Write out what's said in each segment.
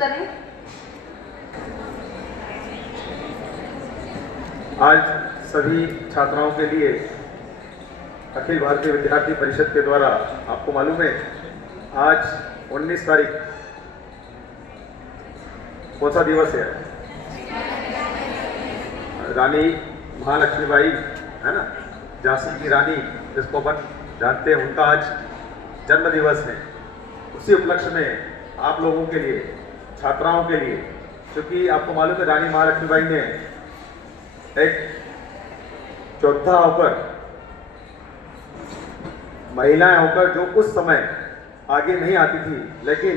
करें। आज सभी छात्राओं के लिए अखिल भारतीय विद्यार्थी परिषद के द्वारा, आपको मालूम है आज 19 तारीख कौन सा दिवस है? रानी महालक्ष्मीबाई है ना, झांसी की रानी जिसको अपन जानते हैं, उनका आज जन्म दिवस है। उसी उपलक्ष्य में आप लोगों के लिए, छात्राओं के लिए, क्योंकि आपको मालूम है रानी महालक्ष्मीबाई ने एक योद्धा होकर, महिलाएं होकर जो कुछ समय आगे नहीं आती थी, लेकिन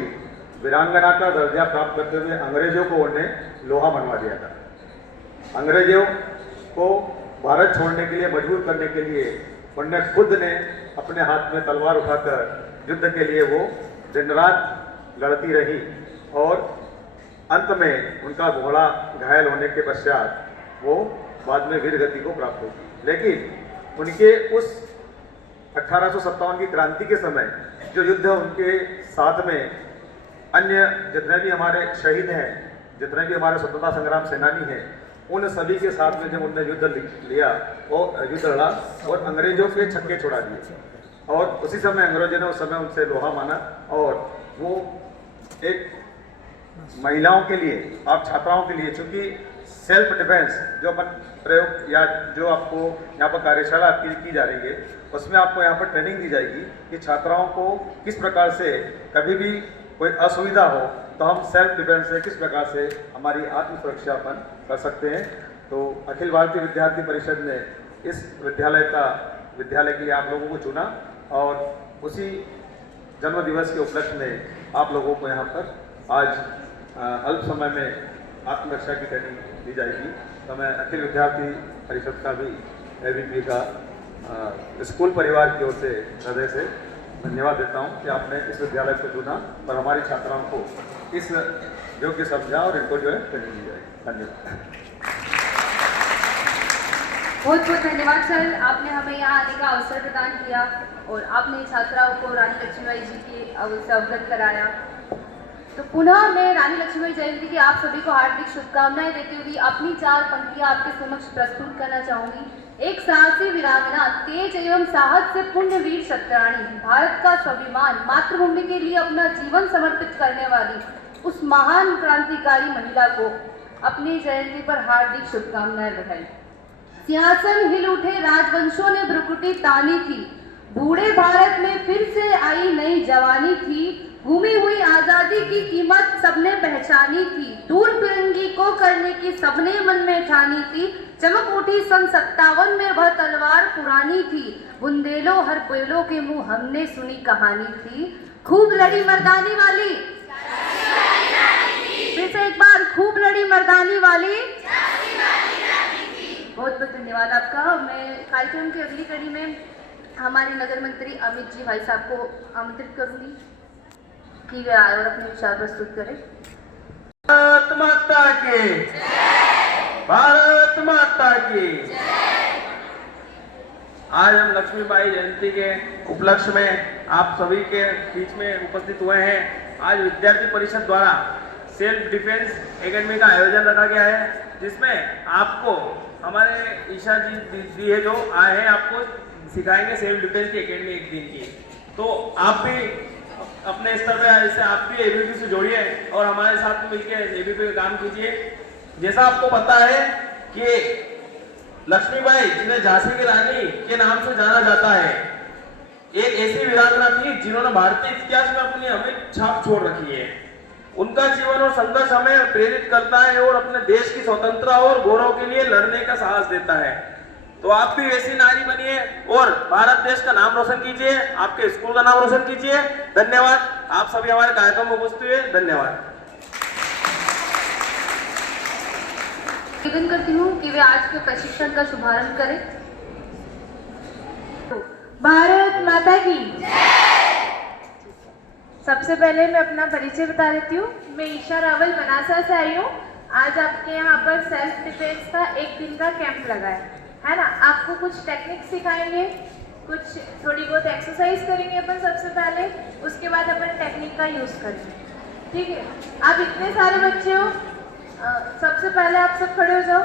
वीरांगना का दर्जा प्राप्त करते हुए अंग्रेजों को उन्हें लोहा मनवा दिया था। अंग्रेजों को भारत छोड़ने के लिए मजबूर करने के लिए उन्हें खुद ने अपने हाथ में तलवार उठाकर युद्ध के लिए वो दिन रात लड़ती रही और अंत में उनका घोड़ा घायल होने के पश्चात वो बाद में वीर गति को प्राप्त होगी। लेकिन उनके उस 1857 की क्रांति के समय जो युद्ध उनके साथ में अन्य जितने भी हमारे शहीद हैं, जितने भी हमारे स्वतंत्रता संग्राम सेनानी हैं, उन सभी के साथ में जब उन्होंने युद्ध लिया और युद्ध लड़ा और अंग्रेजों के छक्के छुड़ा दिए, और उसी समय अंग्रेजों ने उस समय उनसे लोहा माना। और वो एक महिलाओं के लिए, आप छात्राओं के लिए, चूंकि सेल्फ डिफेंस जो अपन प्रयोग या जो आपको यहाँ पर कार्यशाला आपकी की जा रही है, उसमें आपको यहाँ पर ट्रेनिंग दी जाएगी कि छात्राओं को किस प्रकार से कभी भी कोई असुविधा हो तो हम सेल्फ डिफेंस से किस प्रकार से हमारी आत्म सुरक्षा अपन कर सकते हैं। तो अखिल भारतीय विद्यार्थी परिषद ने इस विद्यालय के लिए आप लोगों को चुना और उसी जन्म दिवस के उपलक्ष्य में आप लोगों को यहाँ पर आज अल्प समय में आत्मरक्षा की ट्रेनिंग दी जाएगी। तो मैं अखिल विद्यार्थी परिषद का भी एबीपी का स्कूल परिवार की ओर से हृदय से धन्यवाद देता हूँ कि आपने इस विद्यालय को चुना और हमारी छात्राओं को इस योग्य समझा और इनको जो है ट्रेनिंग दी जाएगी। धन्यवाद। बहुत बहुत धन्यवाद सर, आपने हमें यहाँ आने का अवसर प्रदान किया और आपने छात्राओं को रानी लक्ष्मीबाई जी की से अवगत कराया। तो पुनः मैं रानी लक्ष्मीबाई जयंती की आप सभी को हार्दिक शुभकामनाएं देती हुई अपनी 4 पंक्तियां आपके समक्ष प्रस्तुत करना चाहूंगी। एक साहसी वीरांगना, तेज एवं साहस से पुण्य वीर क्षत्राणी, भारत का स्वाभिमान, मातृभूमि के लिए अपना जीवन समर्पित करने वाली उस महान क्रांतिकारी महिला को अपनी जयंती पर हार्दिक शुभकामनाएं बधाई। सिंहासन हिल उठे राजवंशों ने भ्रुकुटी तानी थी, बूढ़े भारत में फिर से आई नई जवानी थी, घूमी हुई आजादी की कीमत सबने पहचानी थी, दूर फिरंगी को करने की सबने मन में ठानी थी, चमक उठी सन 57 में वह तलवार पुरानी थी, बुंदेलो हर पेलो के मुंह हमने सुनी कहानी थी, खूब लड़ी मर्दानी वाली, फिर से एक बार, खूब लड़ी मर्दानी वाली। बहुत बहुत धन्यवाद आपका। मैं कार्यक्रम की अगली कड़ी में हमारे नगर मंत्री अमित जी भाई साहब को आमंत्रित करूंगी कि वे आए और अपने विचार प्रस्तुत करें। भारत माता की, भारत माता की। आज हम लक्ष्मीबाई जयंती के उपलक्ष्य में आप सभी के बीच में उपस्थित हुए हैं। आज विद्यार्थी परिषद द्वारा सेल्फ डिफेंस एकेडमी का आयोजन रखा गया है, जिसमें आपको हमारे ईशा जी है जो आए हैं, आपको सिखाएंगे सेल्फ डिफेंस की एकेडमी एक दिन की। तो आप भी अपने स्तर पे ऐसे आप भी एबीपी से जोड़िए और हमारे साथ मिलकर एबीपी पे काम कीजिए। जैसा आपको पता है कि लक्ष्मीबाई, जिन्हें झांसी की रानी के नाम से जाना जाता है, एक ऐसी वीरांगना थी जिन्होंने भारतीय इतिहास में अपनी अमिट छाप छोड़ रखी है। उनका जीवन और संघर्ष हमें प्रेरित करता है और अपने देश की स्वतंत्रता और गौरव के लिए लड़ने का साहस देता है। तो आप भी वैसी नारी बनिए और भारत देश का नाम रोशन कीजिए, आपके स्कूल का नाम रोशन कीजिए। धन्यवाद। आप सभी हमारे कार्यक्रम में उपस्थित हुए, धन्यवाद। निवेदन करती हूँ कि वे आज के प्रशिक्षण का शुभारंभ करें। भारत माता की। सबसे पहले मैं अपना परिचय बता देती हूँ। मैं ईशा रावल बनासा से आई हूँ। आज आपके यहाँ पर सेल्फ डिफेंस का एक दिन का कैंप लगा है ना। आपको कुछ टेक्निक सिखाएंगे, कुछ थोड़ी बहुत एक्सरसाइज करेंगे अपन सबसे पहले, उसके बाद अपन टेक्निक का यूज़ करेंगे। ठीक है, आप इतने सारे बच्चे हो, सबसे पहले आप सब खड़े हो जाओ।